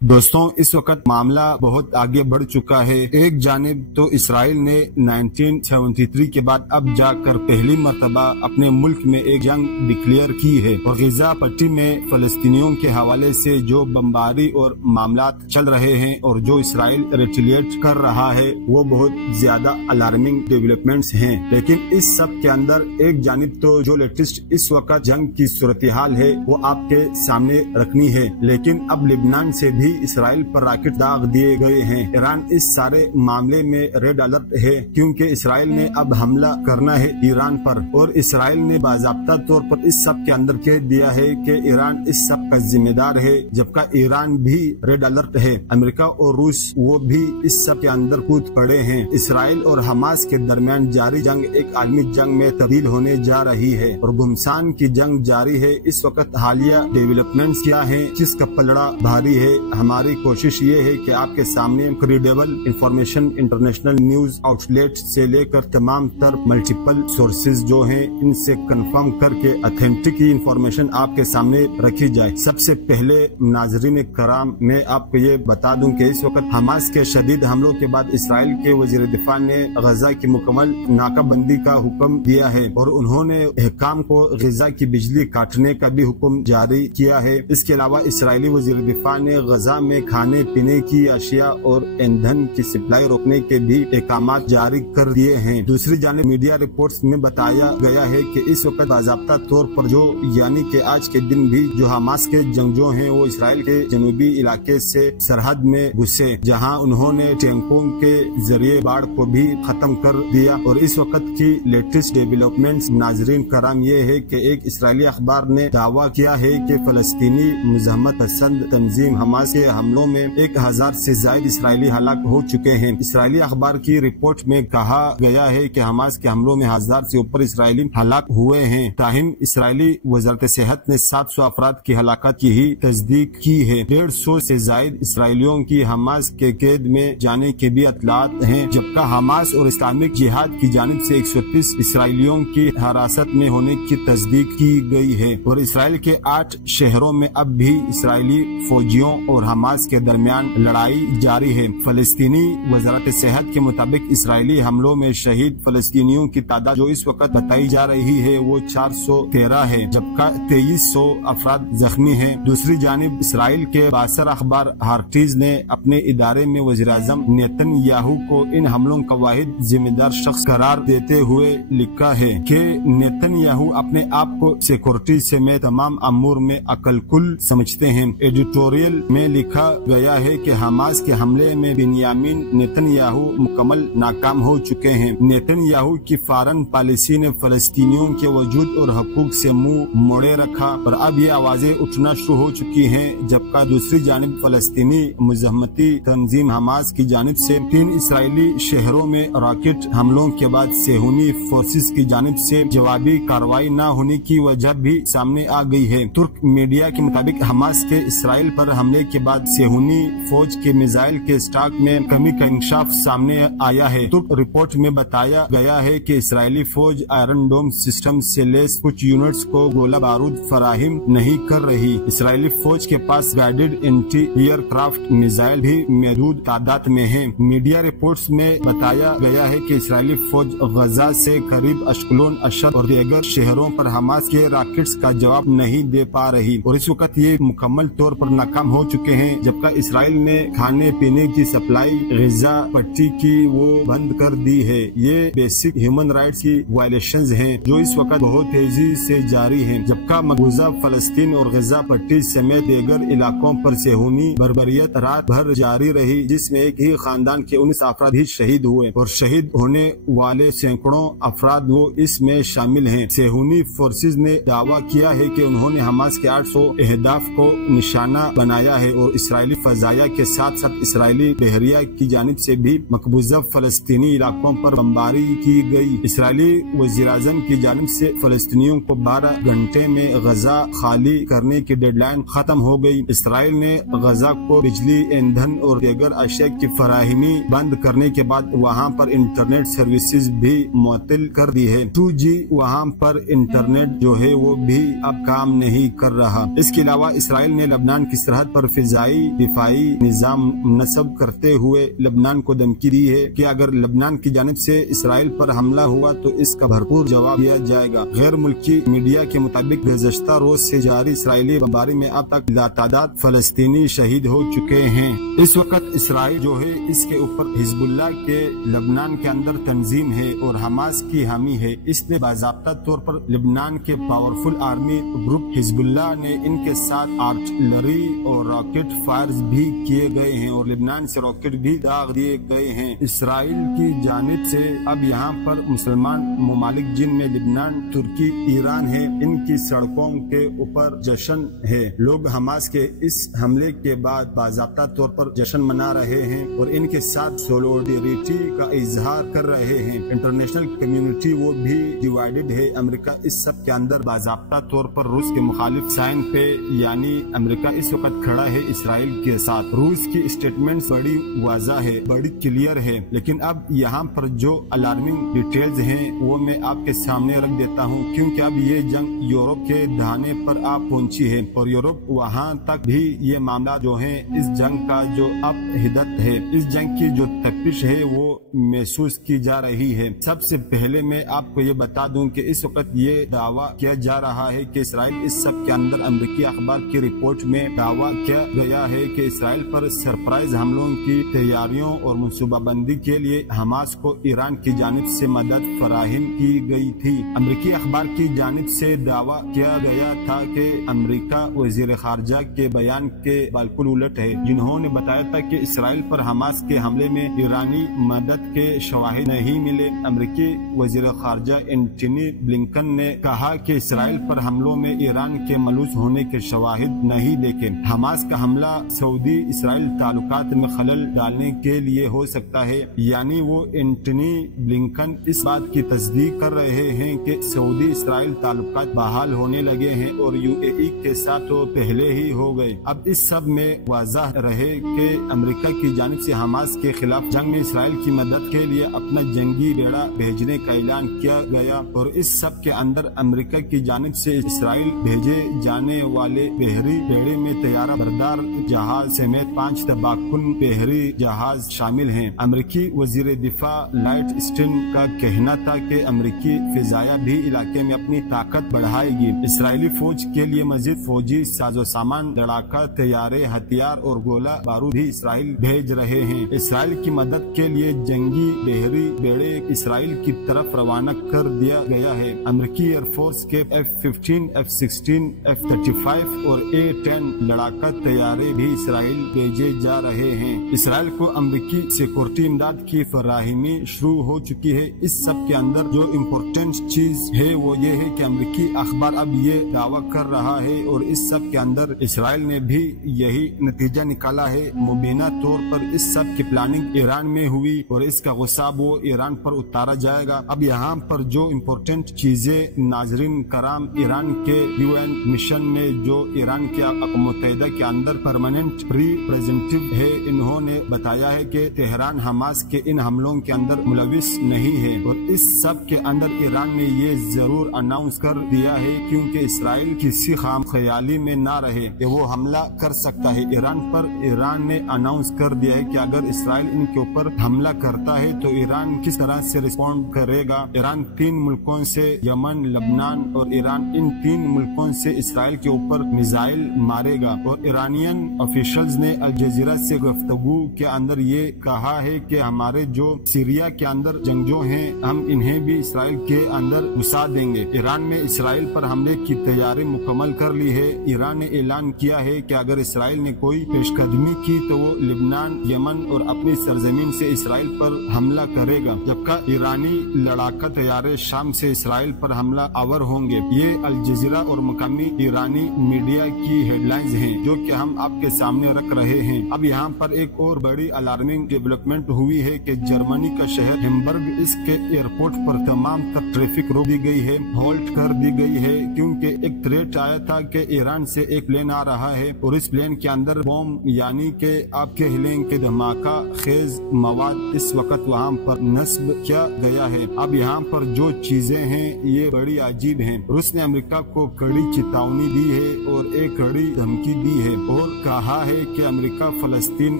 दोस्तों, इस वक्त मामला बहुत आगे बढ़ चुका है। एक जानिब तो इसराइल ने 1973 के बाद अब जाकर पहली मर्तबा अपने मुल्क में एक जंग डिक्लेयर की है और गजा पट्टी में फलस्तीनियों के हवाले से जो बमबारी और मामला चल रहे हैं और जो इसराइल रिटेलिएट कर रहा है वो बहुत ज्यादा अलार्मिंग डेवलपमेंट्स हैं। लेकिन इस सब के अंदर एक जानिब तो जो लेटेस्ट इस वक्त जंग की सूरत हाल है वो आपके सामने रखनी है। लेकिन अब लिबनान से भी इसराइल पर रॉकेट दाग दिए गए हैं। ईरान इस सारे मामले में रेड अलर्ट है क्योंकि इसराइल ने अब हमला करना है ईरान पर और इसराइल ने बाज़ाब्ता तौर पर इस सब के अंदर कह दिया है कि ईरान इस सब का जिम्मेदार है, जबकि ईरान भी रेड अलर्ट है। अमेरिका और रूस वो भी इस सब के अंदर कूद पड़े हैं। इसराइल और हमास के दरमियान जारी जंग एक आलमी जंग में तब्दील होने जा रही है और घुमसान की जंग जारी है। इस वक्त हालिया डेवलपमेंट्स क्या है, किसका पलड़ा भारी है, हमारी कोशिश ये है कि आपके सामने credible information international news outlet से लेकर तमाम तर मल्टीपल सोर्सेज जो हैं इनसे कंफर्म करके ऑथेंटिक ही इंफॉर्मेशन आपके सामने रखी जाए। सबसे पहले नाजरीन कराम, मैं आपको ये बता दूं कि इस वक्त हमास के शदीद हमलों के बाद इसराइल के वजीर दिफा ने गजा की मुकम्मल नाकाबंदी का हुक्म दिया है और उन्होंने हुक्काम को गजा की बिजली काटने का भी हुक्म जारी किया है। इसके अलावा इसराइली वजीर दिफा ने गजा में खाने पीने की अशिया और ईंधन की सप्लाई रोकने के भी अहकामात जारी कर दिए हैं। दूसरी जानिब मीडिया रिपोर्ट्स में बताया गया है कि इस वक्त बाज़ाब्ता तौर पर जो यानी कि आज के दिन भी जो हमास के जंगजू हैं वो इसराइल के जनूबी इलाके से सरहद में घुसे, जहां उन्होंने टैंकों के जरिए बाढ़ को भी खत्म कर दिया। और इस वक्त की लेटेस्ट डेवलपमेंट्स नाजरीन कराम ये है कि एक इसराइली अखबार ने दावा किया है कि फलस्तीनी मुज़ाहमत पसंद तंजीम हमास के हमलों में 1000 से ज्यादा इसराइली हलाक हो चुके हैं। इसराइली अखबार की रिपोर्ट में कहा गया है कि हमास के हमलों में 1000 से ऊपर इसराइली हलाक हुए हैं। ताहिम इसराइली वजारत सेहत ने 700 अफराद की हलाकत की ही तस्दीक की है। 150 से ज्यादा इसराइलियों की हमास के कैद में जाने के भी इत्तलात हैं, जबकि हमास और इस्लामिक जिहाद की जानिब से 130 इसराइलियों की हिरासत में होने की तस्दीक की गई है। और इसराइल के 8 शहरों में अब भी इसराइली फौजियों और हमास के दरमियान लड़ाई जारी है। फलस्तीनी वजारत सेहत के मुताबिक इसराइली हमलों में शहीद फलस्तीनियों की तादाद जो इस वक्त बताई जा रही है वो 413 है, जबकि 2300 अफराद जख्मी हैं। दूसरी जानिब इसराइल के बासर अखबार हार्टीज ने अपने इदारे में वज़ीर-ए-आज़म नेतन्याहू को इन हमलों का वाहिद जिम्मेदार शख्स करार देते हुए लिखा है कि नेतन्याहू अपने आप को सिक्योरिटी से में तमाम अमूर में अकलकुल समझते हैं। एडिटोरियल में लिखा गया है कि हमास के हमले में बिन्यामिन नेतन्याहू मुकम्मल नाकाम हो चुके हैं। नेतन्याहू की फॉरेन पॉलिसी ने फलस्तीनियों के वजूद और हकूक से मुंह मोड़े रखा और अब ये आवाजें उठना शुरू हो चुकी हैं। जबकि दूसरी जानिब फलस्तीनी मुज़ाहमती तंजीम हमास की जानिब से 3 इसराइली शहरों में रॉकेट हमलों के बाद सेहूनी फोर्सेस की जानिब से जवाबी कार्रवाई न होने की वजह भी सामने आ गई है। तुर्क मीडिया के मुताबिक हमास के इसराइल पर हमले के बाद सेहूनी फौज के मिसाइल के स्टॉक में कमी का इंकशाफ सामने आया है। तुर्क रिपोर्ट में बताया गया है कि इसराइली फौज आयरन डोम सिस्टम से लेस कुछ यूनिट्स को गोला बारूद फराहिम नहीं कर रही। इसराइली फौज के पास गाइडेड एंटी एयरक्राफ्ट मिसाइल भी महदूद तादाद में है। मीडिया रिपोर्ट्स में बताया गया है कि इसराइली फौज गजा से करीब अशकलोन, अशद और दीगर शहरों पर हमास के रॉकेट्स का जवाब नहीं दे पा रही और इस वक्त ये मुकम्मल तौर पर नाकाम हो चुके हैं। जबकि इसराइल ने खाने पीने की सप्लाई गजा पट्टी की वो बंद कर दी है। ये बेसिक ह्यूमन राइट्स की वायलेशंस हैं जो इस वक्त बहुत तेजी से जारी हैं। जबकि मकबूजा फलस्तीन और गजा पट्टी समेत दीगर इलाकों पर सेहूनी बर्बरियत रात भर जारी रही, जिसमें एक ही खानदान के 19 अफराद ही शहीद हुए और शहीद होने वाले सैकड़ों अफराद वो इसमें शामिल हैं। सेहूनी फोर्सेज ने दावा किया है कि उन्होंने हमास के 800 अहदाफ को निशाना बनाया है और इसराइली फजाया के साथ साथ इसराइली बहरिया की जानिब से भी मकबूजा फलस्तीनी इलाकों पर बमबारी की गई। इसराइली वज़ीर-ए-आज़म की जानिब से फलस्तीनियों को 12 घंटे में गजा खाली करने की डेडलाइन खत्म हो गई। इसराइल ने गजा को बिजली, ईंधन और दीगर अशिया की फराहमी बंद करने के बाद वहाँ पर इंटरनेट सर्विसेज भी मुअत्तल कर दी है। 2G वहाँ पर इंटरनेट जो है वो भी अब काम नहीं कर रहा। इसके अलावा इसराइल ने लबनान की सरहद पर फिजाई दिफाई निजाम नस्ब करते हुए लेबनान को धमकी दी है कि अगर लेबनान की जानिब से इसराइल पर हमला हुआ तो इसका भरपूर जवाब दिया जाएगा। गैर मुल्की मीडिया के मुताबिक गुज़श्ता रोज से जारी इसराइली बमबारी में अब तक लातादाद फलस्तीनी शहीद हो चुके हैं। इस वक्त इसराइल जो है इसके ऊपर हिजबुल्लाह के लेबनान के अंदर तंजीम है और हमास की हामी है, इसलिए बाज़ाब्ता तौर पर लेबनान के पावरफुल आर्मी ग्रुप हिजबुल्लाह ने इनके साथ आर्टिलरी और रॉकेट फायर्स भी किए गए हैं और लेबनान से रॉकेट भी दाग दिए गए हैं। इसराइल की जानिब से अब यहाँ पर मुसलमान ममालिक जिनमें लेबनान, तुर्की, ईरान है, इनकी सड़कों के ऊपर जश्न है। लोग हमास के इस हमले के बाद बाज़ाब्ता तौर पर जश्न मना रहे हैं और इनके साथ सोलिडेरिटी का इजहार कर रहे हैं। इंटरनेशनल कम्युनिटी वो भी डिवाइडेड है। अमेरिका इस सब के अंदर बाज़ाब्ता तौर पर रूस के मुखालिफ साइन पे, यानी अमेरिका इस वक्त खड़ा है इसराइल के साथ। रूस की स्टेटमेंट्स बड़ी वाज़ा है, बड़ी क्लियर है, लेकिन अब यहाँ पर जो अलार्मिंग डिटेल्स हैं वो मैं आपके सामने रख देता हूँ, क्योंकि अब ये जंग यूरोप के दहाने पर आ पहुंची है और यूरोप वहाँ तक भी ये मामला जो है इस जंग का जो अब हिदत है, इस जंग की जो तपिश है वो महसूस की जा रही है। सबसे पहले मैं आपको ये बता दूं कि इस वक्त ये दावा किया जा रहा है कि इसराइल इस सब के अंदर अमेरिकी अखबार की रिपोर्ट में दावा किया गया है कि इसराइल पर सरप्राइज हमलों की तैयारियों और मनसूबाबंदी के लिए हमास को ईरान की जानिब से मदद फराहिम की गई थी। अमेरिकी अखबार की जानिब से दावा किया गया था कि अमेरिका वजीर खारजा के बयान के बिल्कुल उलट है, जिन्होंने बताया था कि इसराइल पर हमास के हमले में ईरानी मदद के शवाहिद नहीं मिले। अमेरिकी वजीर खारजा एंटनी ब्लिंकन ने कहा कि इसराइल पर हमलों में ईरान के मलूस होने के शवाहिद नहीं देखे। हमास का हमला सऊदी इसराइल ताल्लुकात में खलल डालने के लिए हो सकता है, यानी वो एंटनी ब्लिंकन इस बात की तस्दीक कर रहे हैं कि सऊदी इसराइल ताल्लुकात बहाल होने लगे हैं और यूएई के साथ तो पहले ही हो गए। अब इस सब में वाज़ह रहे कि अमेरिका की जानिब से हमास के खिलाफ जंग में इसराइल की मदद के लिए अपना जंगी बेड़ा भेजने का ऐलान किया गया और इस सब के अंदर अमेरिका की जानिब से इसराइल भेजे जाने वाले बहरी बेड़े में तैयारा बरदार जहाज समेत 5 तबाकुन बहरी जहाज शामिल हैं। अमेरिकी वजीर दिफा लाइट स्टिन का कहना था कि अमेरिकी फिजाया भी इलाके में अपनी ताकत बढ़ाएगी। इसराइली फौज के लिए मजीद फौजी साजो सामान, लड़ाका तैयारे, हथियार और गोला बारूद भी इसराइल भेज रहे हैं। इसराइल की मदद के लिए जंगी बहरी बेड़े इसराइल की तरफ रवाना कर दिया गया है। अमेरिकी एयरफोर्स के F-15, F-16, F-35 और A-10 लड़ाका तैयारे भी इसराइल भेजे जा रहे हैं। इसराइल को अमेरिकी सिक्योरिटी इमदाद की फराहमी शुरू हो चुकी है। इस सब के अंदर जो इम्पोर्टेंट चीज है वो ये है कि अमेरिकी अखबार अब ये दावा कर रहा है और इस सब के अंदर इसराइल ने भी यही नतीजा निकाला है। मुबीना तौर पर इस सब की प्लानिंग ईरान में हुई और इसका गुस्सा वो ईरान पर उतारा जाएगा। अब यहाँ पर जो इम्पोर्टेंट चीजें नाजरीन कराम, ईरान के UN मिशन में जो ईरान के अक़वाम मुत्तहिदा के अंदर परमानेंट रिप्रेजेंटेटिव है, इन्होंने बताया है कि तेहरान हमास के इन हमलों के अंदर मुलविस नहीं है और इस सब के अंदर ईरान ने ये जरूर अनाउंस कर दिया है, क्योंकि इसराइल किसी खाम ख्याली में ना रहे कि वो हमला कर सकता है ईरान पर। ईरान ने अनाउंस कर दिया है कि अगर इसराइल इनके ऊपर हमला करता है तो ईरान किस तरह से रिस्पॉन्ड करेगा। ईरान 3 मुल्कों से, यमन, लबनान और ईरान, इन 3 मुल्कों से इसराइल के ऊपर मिसाइल मारेगा। और ईरानियन ऑफिशियल्स ने अल जजीरा से गुफ्तगू के अंदर ये कहा है कि हमारे जो सीरिया के अंदर जंगजू हैं, हम इन्हें भी इसराइल के अंदर घुसा देंगे। ईरान ने इसराइल पर हमले की तैयारी मुकम्मल कर ली है। ईरान ने ऐलान किया है कि अगर इसराइल ने कोई पेशकदमी की तो वो लिबनान, यमन और अपनी सरजमीन से इसराइल पर हमला करेगा, जबकि ईरानी लड़ाका तैयारे शाम से इसराइल पर हमला आवर होंगे। ये अल जजीरा और मुकामी ईरानी मीडिया की हेडलाइंस हैं जो कि हम आपके सामने रख रहे हैं। अब यहाँ पर एक और बड़ी अलार्मिंग डेवलपमेंट हुई है कि जर्मनी का शहर हैम्बर्ग, इसके एयरपोर्ट पर तमाम तक ट्रैफिक रोक दी गई है, होल्ड कर दी गई है, क्योंकि एक थ्रेट आया था कि ईरान से एक प्लेन आ रहा है और इस प्लेन के अंदर बॉम्ब यानी कि आपके हिलेंगे के धमाका खेज मवाद इस वक्त वहाँ पर नस्ब किया गया है। अब यहाँ पर जो चीजें हैं ये बड़ी अजीब हैं। रूस ने अमेरिका को कड़ी चेतावनी दी है और एक कड़ी धमकी दी है और और कहा है कि अमेरिका फलस्तीन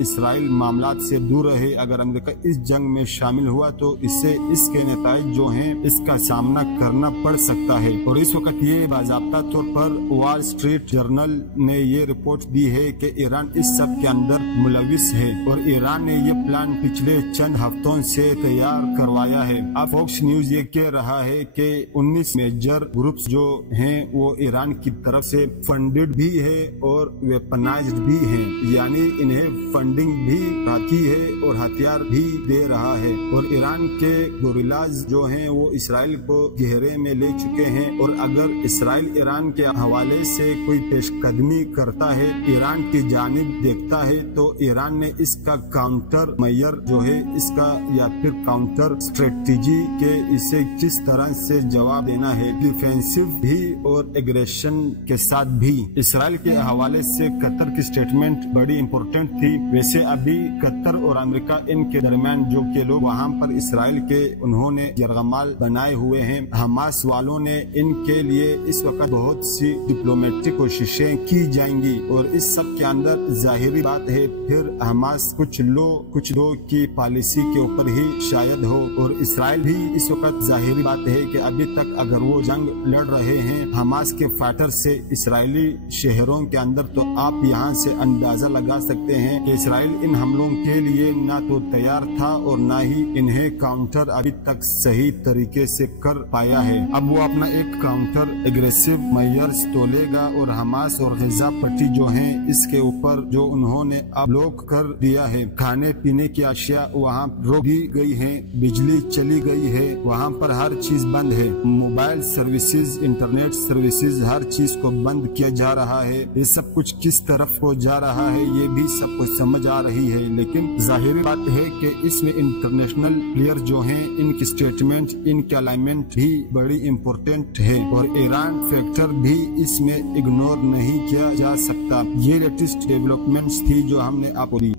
इसराइल मामलात से दूर रहे। अगर अमेरिका इस जंग में शामिल हुआ तो इससे इसके नताइज जो हैं इसका सामना करना पड़ सकता है। और इस वक्त ये बाज़ाब्ता तौर पर वॉल स्ट्रीट जर्नल ने ये रिपोर्ट दी है कि ईरान इस सब के अंदर मुलविस है और ईरान ने ये प्लान पिछले चंद हफ्तों से तैयार करवाया है। अब फॉक्स न्यूज ये कह रहा है कि 19 मेजर ग्रुप्स जो हैं वो ईरान की तरफ से फंडेड भी है और वेपनाइज्ड भी है, यानी इन्हें फंडिंग भी आती है और हथियार भी दे रहा है। और ईरान के गोरिल्लाज जो हैं वो इसराइल को घेरे में ले चुके हैं और अगर इसराइल ईरान के हवाले से कोई पेशकदमी करता है, ईरान की जानिब देखता है, तो ईरान ने इसका काउंटर मेजर जो है इसका या फिर काउंटर स्ट्रेटेजी के इसे किस तरह से जवाब देना है, डिफेंसिव भी और एग्रेशन के साथ भी। इसराइल के हवाले से कतर की स्टेटमेंट बड़ी इम्पोर्टेंट थी। वैसे अभी कतर और अमेरिका इनके दरमियान जो के लोग वहाँ पर इसराइल के उन्होंने यरगमाल बनाए हुए हैं, हमास वालों ने इनके लिए इस वक्त बहुत सी डिप्लोमेटिक कोशिशें की जाएंगी और इस सब के अंदर जाहिरी बात है फिर हमास कुछ लो कुछ दो की पॉलिसी के ऊपर ही शायद हो। और इसराइल भी इस वक्त जाहिरी बात है कि अभी तक अगर वो जंग लड़ रहे हैं हमास के फाइटर से इसराइली शहरों के अंदर, तो आप यहाँ से अंदाजा लगा सकते हैं कि इसराइल इन हमलों के लिए ना तो तैयार था और ना ही इन्हें काउंटर अभी तक सही तरीके से कर पाया है। अब वो अपना एक काउंटर एग्रेसिव मेजर्स तोलेगा और हमास और गजा पट्टी जो है इसके ऊपर जो उन्होंने अब लॉक कर दिया है, खाने पीने की अशिया वहाँ रोक दी गई है, बिजली चली गई है, वहाँ पर हर चीज बंद है, मोबाइल सर्विसेज इंटरनेट सर्विसेज हर चीज को बंद किया जा रहा है। ये सब कुछ किस तरफ को जा रहा है ये भी सब कुछ समझ आ रही है, लेकिन जाहिर बात है कि इसमें इंटरनेशनल प्लेयर जो हैं इनकी स्टेटमेंट इनके अलाइनमेंट भी बड़ी इम्पोर्टेंट है और ईरान फैक्टर भी इसमें इग्नोर नहीं किया जा सकता। ये लेटेस्ट डेवलपमेंट्स थी जो हमने आपको दी।